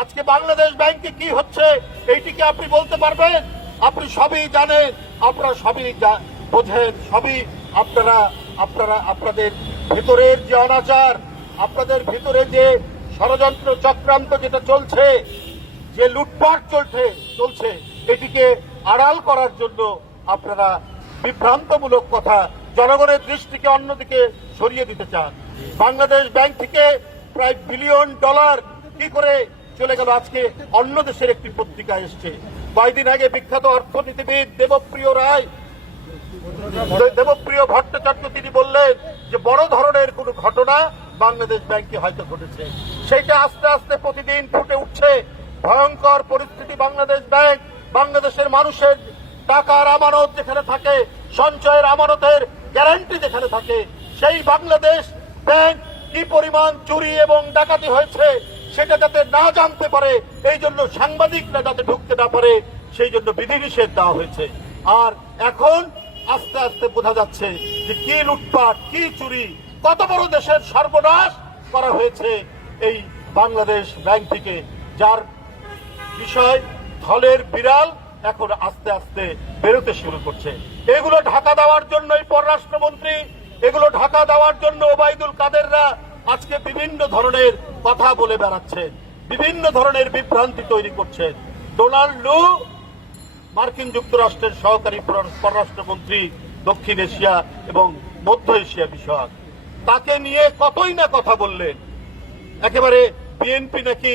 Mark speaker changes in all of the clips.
Speaker 1: আজকে বাংলাদেশ ব্যাংকে কি হচ্ছে এইটিকে আপনি বলতে পারবেন? আপনি সবই জানেন, আপনারা সবই বোঝেন, সবই আপনারা আপনারা, আপনাদের ভিতরের যে অনাচার, আপনাদের ভিতরে যে ষড়যন্ত্র চক্রান্ত যেটা চলছে, যে লুটপাট চলছে চলছে, এটিকে আড়াল করার জন্য আপনারা বিভ্রান্তমূলক কথা জনগণের দৃষ্টিকে অন্যদিকে সরিয়ে দিতে চান। বাংলাদেশ ব্যাংক থেকে প্রায় বিলিয়ন ডলার কি করে চলে গেল আজকে অন্য দেশের একটি পত্রিকা এসছে। কয়েকদিন আগে বিখ্যাত অর্থনীতিবিদ দেবপ্রিয় রায়, দেবপ্রিয় ভট্টাচার্য তিনি বললেন যে বড় ধরনের কোনো ঘটনা বাংলাদেশ ব্যাংকে হয়তো ঘটেছে। সেটা আস্তে আস্তে প্রতিদিন ফুটে উঠছে। ভয়ঙ্কর পরিস্থিতি বাংলাদেশ ব্যাংক, বাংলাদেশের মানুষের টাকার আমানত যেখানে থাকে, সঞ্চয়ের আমানতের গ্যারান্টি যেখানে থাকে, সেই বাংলাদেশ ব্যাংক কি পরিমাণ চুরি এবং ডাকাতি হয়েছে সেটা যাতে না জানতে পারে, এই জন্য সাংবাদিকরা যাতে ঢুকতে না পারে, সেই জন্য বিধিনিষেধ দেওয়া হয়েছে। আর এখন আস্তে আস্তে বোঝা যাচ্ছে যে কি লুটপাট, কি চুরি, কত বড় দেশের সর্বনাশ করা হয়েছে এই বাংলাদেশ ব্যাংক থেকে, যার বিষয় ধলের বিড়াল এখন আস্তে আস্তে বেরোতে শুরু করছে। এগুলো ঢাকা দেওয়ার জন্যই পররাষ্ট্রমন্ত্রী, এগুলো ঢাকা দেওয়ার জন্য ওবায়দুল কাদেররা আজকে বিভিন্ন ধরনের কথা বলে বেড়াচ্ছেন বিভিন্ন ধরনের বিভ্রান্তি তৈরি করছেন ডোনাল্ড লু, মার্কিন যুক্তরাষ্ট্রের সহকারী পররাষ্ট্রমন্ত্রী, দক্ষিণ এশিয়া এবং মধ্য এশিয়া বিষয়ক। তাকে নিয়ে কতই না কথা বললেন। একেবারে বিএনপি নাকি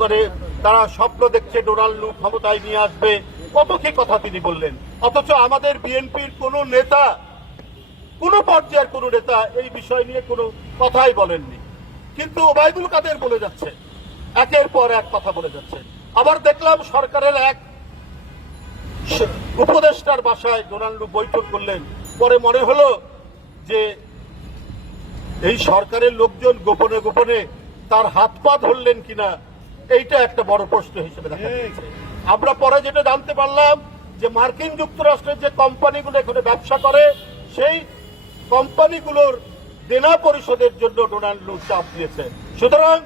Speaker 1: মানে তারা স্বপ্ন দেখছে ডোনাল্ড লু ক্ষমতায় নিয়ে আসবে, কত কি কথা তিনি বললেন। অথচ আমাদের বিএনপির কোন নেতা কোন পর্যায়ের কোন নেতা এই বিষয় নিয়ে কোনো কথাই বলেননি। কিন্তু ওবায়দুল কাদের বলে যাচ্ছে একের পর এক কথা বলে যাচ্ছে। আবার দেখলাম সরকারের এক উপদেষ্টার বাসায় ডোনাল্ড বৈঠক করলেন। পরে মনে হলো যে এই সরকারের লোকজন গোপনে গোপনে তার হাত পা ধরলেন কিনা এইটা একটা বড় প্রশ্ন হিসেবে দেখা আমরা পরে যেটা জানতে পারলাম যে মার্কিন যুক্তরাষ্ট্রের যে কোম্পানিগুলো এখানে ব্যবসা করে সেই কোম্পানিগুলোর দেনা পরিশোধের জন্য ডোনাল্ড চাপ দিয়েছে সুতরাং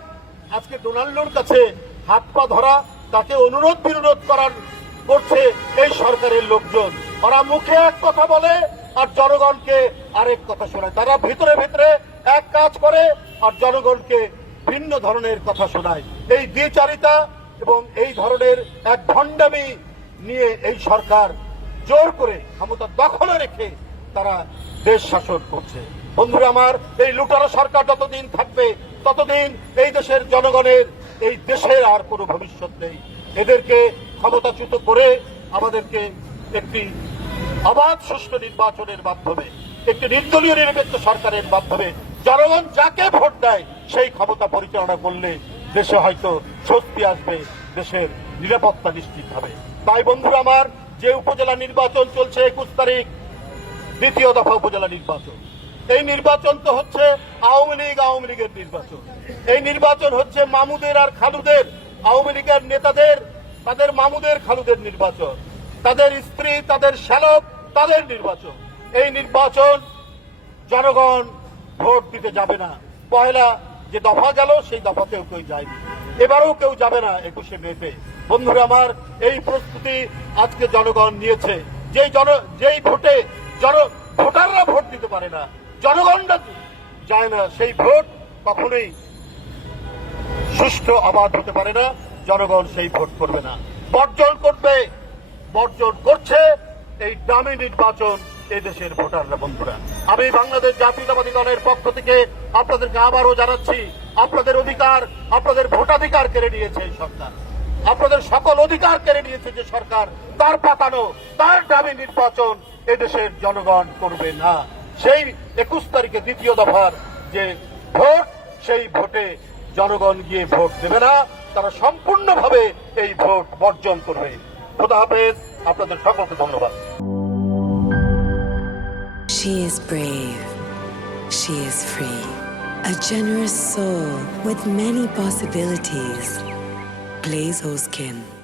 Speaker 1: আজকে ডোনাল্ডোর কাছে হাত পা ধরা, তাকে অনুরোধ বিনোধ করার করছে এই সরকারের লোকজন। ওরা মুখে এক কথা বলে আর জনগণকে আরেক কথা শোনায়। তারা ভিতরে ভিতরে এক কাজ করে আর জনগণকে ভিন্ন ধরনের কথা শোনায়। এই দ্বিচারিতা এবং এই ধরনের এক ভণ্ডামি নিয়ে এই সরকার জোর করে ক্ষমতা দখলে রেখে তারা দেশ শাসন করছে। বন্ধুরা আমার, এই লুটারা সরকার যতদিন থাকবে, ততদিন এই দেশের জনগণের, এই দেশের আর কোনো ভবিষ্যৎ নেই। এদেরকে ক্ষমতাচ্যুত করে আমাদেরকে একটি অবাধ সুষ্ঠু নির্বাচনের মাধ্যমে, একটি নির্দলীয় নিরপেক্ষ সরকারের মাধ্যমে, জনগণ যাকে ভোট দেয়, সেই ক্ষমতা পরিচালনা করলে দেশে হয়তো স্বস্তি আসবে, দেশের নিরাপত্তা নিশ্চিত হবে। তাই বন্ধুরা আমার, যে উপজেলা নির্বাচন চলছে একুশ তারিখ দ্বিতীয় দফা উপজেলা নির্বাচন। এই নির্বাচন তো হচ্ছে আওয়ামী লীগ, আওয়ামী লীগের নির্বাচন। এই নির্বাচন হচ্ছে মামুদের আর খালুদের, আওয়ামী লীগের নেতাদের, তাদের মামুদের, খালুদের নির্বাচন। তাদের স্ত্রী, তাদের শ্যালক, তাদের নির্বাচন। এই নির্বাচন জনগণ ভোট দিতে যাবে না। পয়লা যে দফা গেল, সেই দফাতেও কেউ যায়নি। এবারেও কেউ যাবে না একুশে মেতে বন্ধুরা আমার, এই প্রস্তুতি আজকে জনগণ নিয়েছে। যেই জন যেই ভোটে জন ভোটাররা ভোট দিতে পারে না। জনগণরা যায় না, সেই ভোট কখনোই সুষ্ঠু অবাধ হতে পারে না, জনগণ সেই ভোট করবে না। বর্জন করবে, বর্জন করছে এই দামি নির্বাচন এই দেশের ভোটাররা, বন্ধুরা। আমি বাংলাদেশ জাতীয়তাবাদী দলের পক্ষ থেকে আপনাদেরকে আবারও জানাচ্ছি, আপনাদের অধিকার, আপনাদের ভোটাধিকার কেড়ে নিয়েছে এই সরকার। আপনাদের সকল অধিকার কেড়ে নিয়েছে যে সরকার, তার পাতানো, তার দামি নির্বাচন এদেশের জনগণ করবে না সেই একুশ তারিখে দ্বিতীয় দফার যে ভোট, সেই ভোটে জনগণ গিয়ে ভোট দেবে না, তারা সম্পূর্ণভাবে এই ভোট বর্জন করবে খোদা হাফেজ, আপনাদের সকলকে ধন্যবাদ
Speaker 2: She is brave. She is free. A generous soul with many possibilities. glaze her skin.